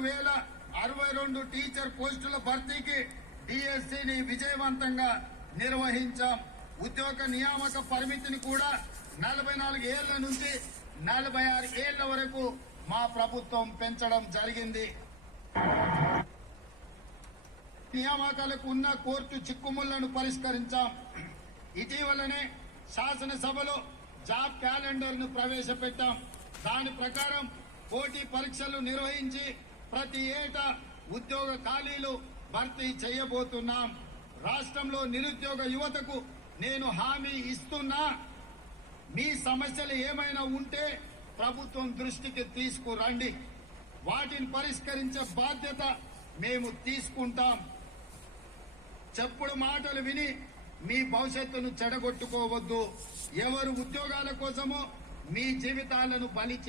రెండు వేల అరవై రెండు టీచర్ పోస్టుల భర్తీకి డిఎస్సిని విజయవంతంగా నిర్వహించాం. ఉద్యోగ నియామక పరిమితిని కూడా నలభై నాలుగు ఏళ్ళ నుంచి నలభై ఆరు ఏళ్ళ వరకు మా ప్రభుత్వం పెంచడం జరిగింది. నియామకాలకు ఉన్న కోర్టు చిక్కుముళ్ళను పరిష్కరించాం. ఇటీవలనే శాసనసభలో జాబ్ క్యాలెండర్ను ప్రవేశపెట్టాం. దాని ప్రకారం పోటీ పరీక్షలు నిర్వహించి ప్రతి ఏటా ఉద్యోగ ఖాళీలు భర్తీ చేయబోతున్నాం. రాష్ట్రంలో నిరుద్యోగ యువతకు నేను హామీ ఇస్తున్నా. మీ సమస్యలు ఏమైనా ఉంటే ప్రభుత్వం దృష్టికి తీసుకురండి. వాటిని పరిష్కరించే బాధ్యత మేము తీసుకుంటాం. చెప్పుడు మాటలు విని మీ భవిష్యత్తును చెడగొట్టుకోవద్దు. ఎవరు ఉద్యోగాల కోసమో మీ జీవితాలను బలి చే